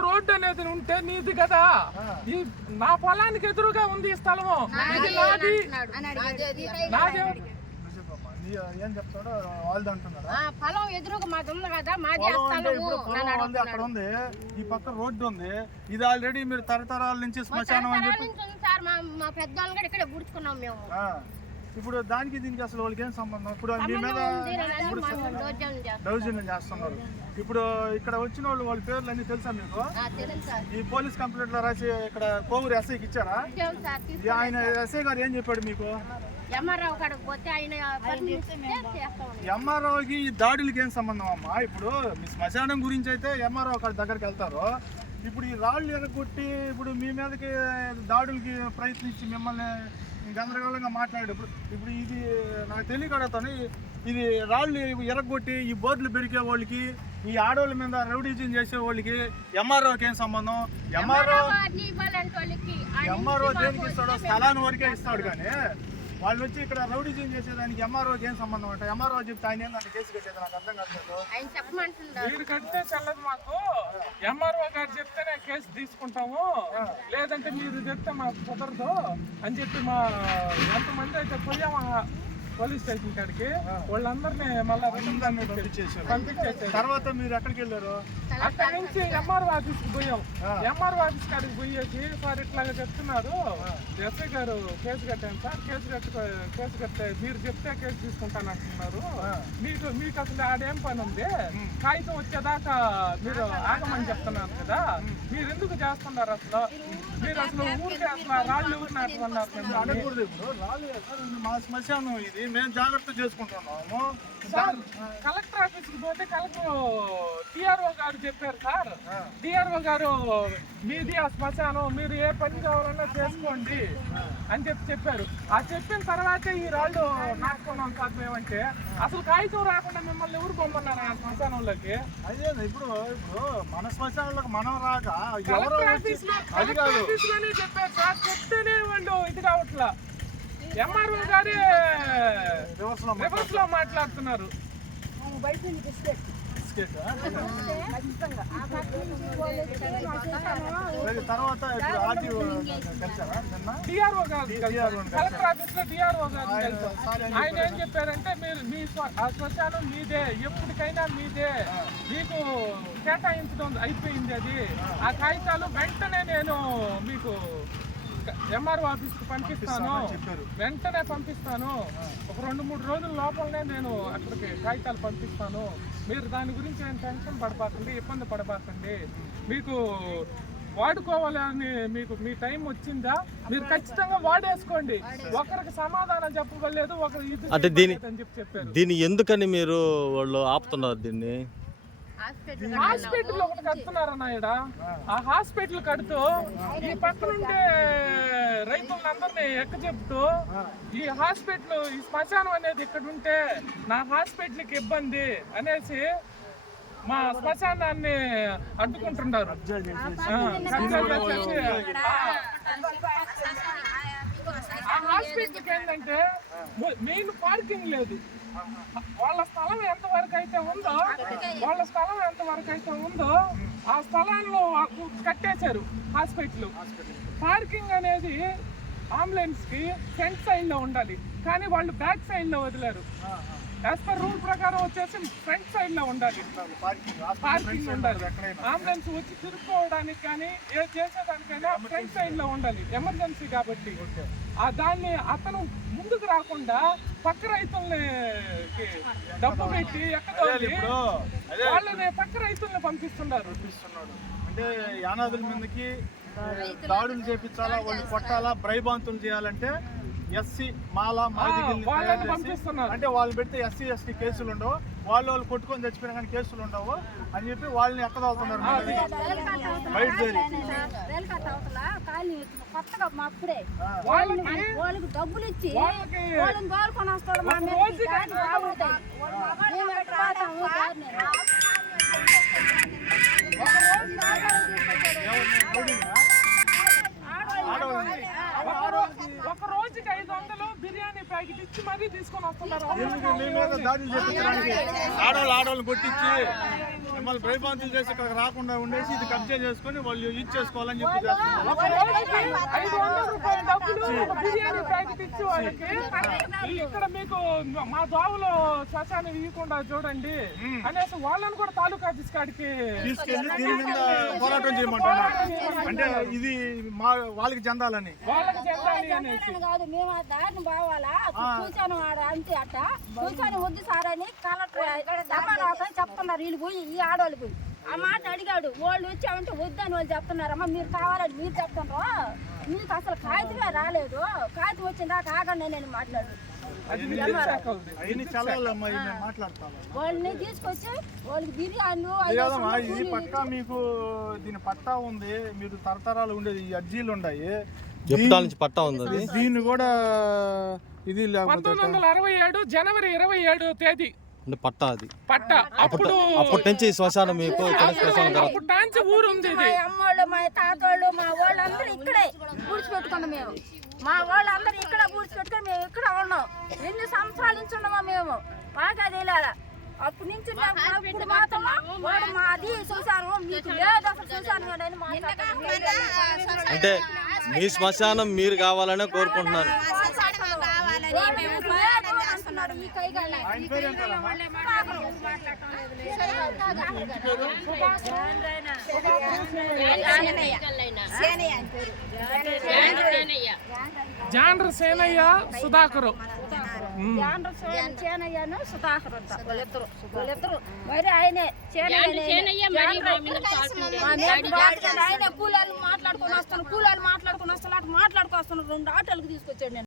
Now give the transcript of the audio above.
Road అనేది ఉంటే నీది కదా. ఈ నా పొలానికి ఎదురుగా ఉంది ఈ స్థలము. ఇది నాది నాది పొలం ఎదురుగా మాది ఉంది కదా మాది అక్కడ ఉంది ఈ పక్క రోడ్డు ఉంది ఇది ఆల్రెడీ మీరు తరతరాల నుంచి శ్మశానం అని చెప్పి నుంచి ఉంది సార్ మా పెద్దవాళ్ళు కూడా ఇక్కడే గుర్తుకున్నాం మేము. ఆ. ఇప్పుడు దానికి దీనికి అసలు వాళ్ళకి ఏం సంబంధం? ఇప్పుడు మీ మీద ఇప్పుడు దౌర్జన్యం చేస్తున్నారు. ఇప్పుడు ఇక్కడ వచ్చిన వాళ్ళు వాళ్ళ పేర్లు అన్ని తెలుసా మీకు? ఆ, తెలుసు సార్. ఈ పోలీస్ కంప్లైంట్లో రాసి ఇక్కడ కోవూరు ఎస్ఐకి ఇచ్చారా? ఆయన ఎస్ఐ గారు ఏం చెప్పాడు మీకు? ఎంఆర్ఓకి ఈ దాడులకి ఏం సంబంధం అమ్మా? ఇప్పుడు మీ శ్మశానం గురించి అయితే ఎంఆర్ఓ కాడ దగ్గరికి వెళ్తారు. ఇప్పుడు ఈ రాళ్ళు ఎరగొట్టి ఇప్పుడు మీ మీదకి దాడులకి ప్రయత్నించి మిమ్మల్ని గందరగోళంగా మాట్లాడు ఇప్పుడు ఇప్పుడు ఇది నాకు తెలియక అడుగుతాను ఇది రాళ్ళు ఎరగొట్టి ఈ బోర్డులు పెరిగే వాళ్ళకి ఈ ఆడవాళ్ళ మీద రౌడీజం చేసే వాళ్ళకి ఎంఆర్ఓకి ఏం సంబంధం? ఎంఆర్ఓ ఎంఆర్ఓ దేనికి ఇస్తాడో స్థలాన్ని వరకే ఇస్తాడు కానీ వాళ్ళు వచ్చి ఇక్కడ రౌడీజం చేసేదానికి ఎంఆర్ఓకి ఏం సంబంధం అంటే? ఎంఆర్ఓ చెప్తే ఆయన ఏంటంటే కేసు కట్టేది? నాకు అర్థం కాదు ఆయన చెప్పమంటున్నారు. మీరు కడితే చల్లదు మాకు. ఎంఆర్ఓ గారు చెప్తేనే కేసు తీసుకుంటాము. లేదంటే మీరు చెప్తే మాకు కుదరదు అని చెప్పి మా ఎంతమంది అయితే పోయాము? ఆ పోలీస్ స్టేషన్ కాడికి వాళ్ళందరినీ మళ్ళీ. పంపించేసారు తర్వాత మీరు ఎక్కడికి వెళ్ళారు? అక్కడ నుంచి ఎంఆర్ఓ ఆఫీస్కి పోయాం. ఎంఆర్ఓ ఆఫీస్ కాడికి పోయేసి సార్ ఇట్లాగా చెప్తున్నారు. ఎస్ఐ గారు కేసు కట్టాను సార్. కేసు కట్టుకో కేసు కట్టే మీరు చెప్తే కేసు తీసుకుంటాను అంటున్నారు. మీకు మీకు అసలు ఆడేం పని ఉంది? కాగితం వచ్చేదాకా మీరు ఆగమని చెప్తున్నారు కదా. మీరు ఎందుకు చేస్తున్నారు అసలు? మీరు అసలు ఊరికే అసలు రాళ్ళు ఊరి నాటుకున్నారు మిమ్మల్ని. అడగకూడదు ఇప్పుడు. రాలేదు సార్ ఇది మా శ్మశానం ఇది. మేము జాగ్రత్త చేసుకుంటున్నాము. సార్ కలెక్టర్ ఆఫీస్కి పోతే కలెక్టర్ టిఆర్ఓ గారు చెప్పారు సార్. టిఆర్ఓ గారు మీది ఆ శ్మశానం మీరు ఏ పని కావాలన్నా చేసుకోండి అని చెప్పి చెప్పారు. ఆ చెప్పిన తర్వాతే ఈ రాళ్ళు నాటుకున్నాం సార్ మేమంటే. అసలు కాగితం రాకుండా మిమ్మల్ని ఎవరు పొమ్మన్నారు ఆ శ్మశానంలోకి? అదే ఇప్పుడు ఇప్పుడు మన శ్మశానంలోకి మనం రాక ఎవరో కలెక్టర్ ఆఫీస్లో చెప్పారు సార్. చెప్తేనే వాళ్ళు ఇది కావట్లా. ఎంఆర్ఓ గారే. రివర్స్లో మాట్లాడుతున్నారు. తర్వాత డిఆర్ఓ గారు DRO ని కలెక్టర్ ఆఫీస్లో డిఆర్ఓ గారు ఆయన ఏం చెప్పారంటే మీరు మీ శ్మశానం మీదే ఎప్పటికైనా మీదే మీకు కేటాయించడం అయిపోయింది అది. ఆ కాగితాలు వెంటనే నేను మీకు ఎంఆర్ఓ ఆఫీస్కి పంపిస్తాను. వెంటనే పంపిస్తాను. ఒక రెండు మూడు రోజుల లోపలనే నేను అక్కడికి కాగితాలు పంపిస్తాను. మీరు దాని గురించి ఏం టెన్షన్ పడబాకండి ఇబ్బంది పడబాకండి. మీకు వాడుకోవాలని మీకు మీ టైం వచ్చిందా? మీరు ఖచ్చితంగా వాడేసుకోండి. ఒకరికి సమాధానం చెప్పలేదు ఒకరు ఇది అంటే దీని- చెప్పలేదు అని చెప్పి చెప్పారు. దీన్ని ఎందుకని మీరు వాళ్ళు ఆపుతున్నారు దీన్ని? హాస్పిటల్ ఒకటి కడుతున్నారన్న ఈడ. ఆ హాస్పిటల్ కడుతూ ఈ పక్కన ఉండే రైతులందరినీ ఎక్క చెప్తూ ఈ హాస్పిటల్ ఈ శ్మశానం అనేది ఇక్కడ ఉంటే నా హాస్పిటల్కి ఇబ్బంది అనేసి మా శ్మశానాన్ని అడ్డుకుంటున్నారు. ఆ, హాస్పిటల్కి ఏంటంటే మెయిన్ పార్కింగ్ లేదు. వాళ్ళ స్థలం ఎంత వరకు అయితే ఉందో వాళ్ళ స్థలం ఎంత వరకు అయితే ఉందో ఆ స్థలాల్లో వాళ్ళు కట్టేశారు హాస్పిటల్. పార్కింగ్ అనేది అంబులెన్స్కి ఫ్రంట్ సైడ్లో ఉండాలి. కానీ వాళ్ళు బ్యాక్ సైడ్లో వదిలారు యాజ్ పర్ రూల్ ప్రకారం వచ్చేసి ఫ్రంట్ సైడ్లో ఉండాలి. పార్కింగ్ ఉండాలి. అంబులెన్స్ వచ్చి తిరుక్కోవడానికి కానీ ఏ చేసేదానికైనా ఫ్రంట్ సైడ్లో ఉండాలి. ఎమర్జెన్సీ కాబట్టి. ఆ దాన్ని అతను ముందుకు రాకుండా పక్క రైతుల్ని డబ్బు పెట్టి ఎక్కదోలి అదే వాళ్ళని పక్క రైతుల్ని పంపిస్తున్నారు. అంటే యానాదుల మీదకి దాడులు చేపించాలా వాళ్ళు కొట్టాలా భయభాంతులు చేయాలంటే ఎస్సీ మాల మాదిగిల్ని. అంటే వాళ్ళు పెడితే ఎస్సీ ఎస్టీ కేసులు ఉండవు. వాళ్ళు వాళ్ళు కొట్టుకొని చచ్చిపోయినా కానీ కేసులు ఉండవు అని చెప్పి వాళ్ళని ఎక్కదవుతున్నారు బయట కొత్తగా మా అప్పుడే వాళ్ళకి వాళ్ళకి డబ్బులు ఇచ్చి వాళ్ళని తోలుకొని వస్తాడు తీసుకొని వస్తున్నారు. ఆడవాళ్ళు ఆడవాళ్ళు కొట్టించి మిమ్మల్ని భయభ్రాంతులు చేసి ఇక్కడ రాకుండా ఉండేసి ఇది కబ్జా చేసుకొని వాళ్ళు చెప్పి ఇచ్చి వాళ్ళకి. ఈ ఇక్కడ మీకు మా దోవలో శ్మశానం ఇవ్వకుండా చూడండి అనేసి వాళ్ళని కూడా తాలూకా ఆఫీస్ కాడికి తీసుకెళ్ళి దీని మీద పోరాటం చేయమంటున్నారు. అంటే ఇది మా వాళ్ళకి చెందాలని. వాళ్ళకి చెందాలి అనేసి. అని కాదు మేము ఆ దారిని పోవాలా కూర్చొని ఆడ అంతే అట్ట. కూర్చొని వద్దు సార్ అని కలెక్టర్ చెప్తున్నారు. వీళ్ళు పోయి ఈ ఆడవాళ్ళు పోయి. ఆ మాట అడిగాడు. వాళ్ళు వచ్చామంటే వద్దని వాళ్ళు చెప్తున్నారమ్మా మీరు కావాలని మీరు చెప్తున్నారు మీకు అసలు కాగితమే రాలేదు. కాగితం వచ్చిన దాకా ఆగండి నేను మాట్లాడు వాళ్ళని తీసుకొచ్చి వాళ్ళకి ఇది పట్టా మీకు దీని పట్టా ఉంది మీరు తరతరాలు ఉండేది ఈ అర్జీలు ఉన్నాయి నుంచి పట్టా ఉంది దీన్ని కూడా ఇది పంతొమ్మిది వందల అరవై ఏడు జనవరి ఇరవై ఏడు తేదీ. అంటే పట్టా అది. పట్ట. అప్పుడు అప్పటి నుంచి శ్మశానం మీకు ఇక్కడ శ్మశానం ఊరు ఉంది మా అమ్మోళ్ళు మా తాతోళ్ళు మా వాళ్ళందరూ ఇక్కడే పూడ్చిపెట్టుకున్నాం మేము. మా వాళ్ళందరూ ఇక్కడ పూడ్చిపెట్టుకొని మేము ఇక్కడ ఉన్నాం. ఎన్ని సంవత్సరాల నుంచి ఉన్నామా మేము. మాకు అది ఇలా అప్పటి నుంచి మేము అప్పుడు మాత్రం వాడు చూశాను మీకు లేదు అసలు చూశాను. అంటే మీ శ్మశానం మీరు కావాలనే కోరుకుంటున్నారు వాడు మీకు లేదు అంటున్నారు ఈ కైగాళ్ళ. ఆయన పేరు ఏం కదమ్మా జాండ్ర సేనయ్య సుధాకరు. సేనయ్యను సుధాకర్ అంట. మరి ఆయనే కూలాలు మాట్లాడుకొని వస్తాను కూలాలు మాట్లాడుకొని వస్తాను మాట్లాడుకొని వస్తాను రెండు ఆటోలకు తీసుకొచ్చాడు నేను.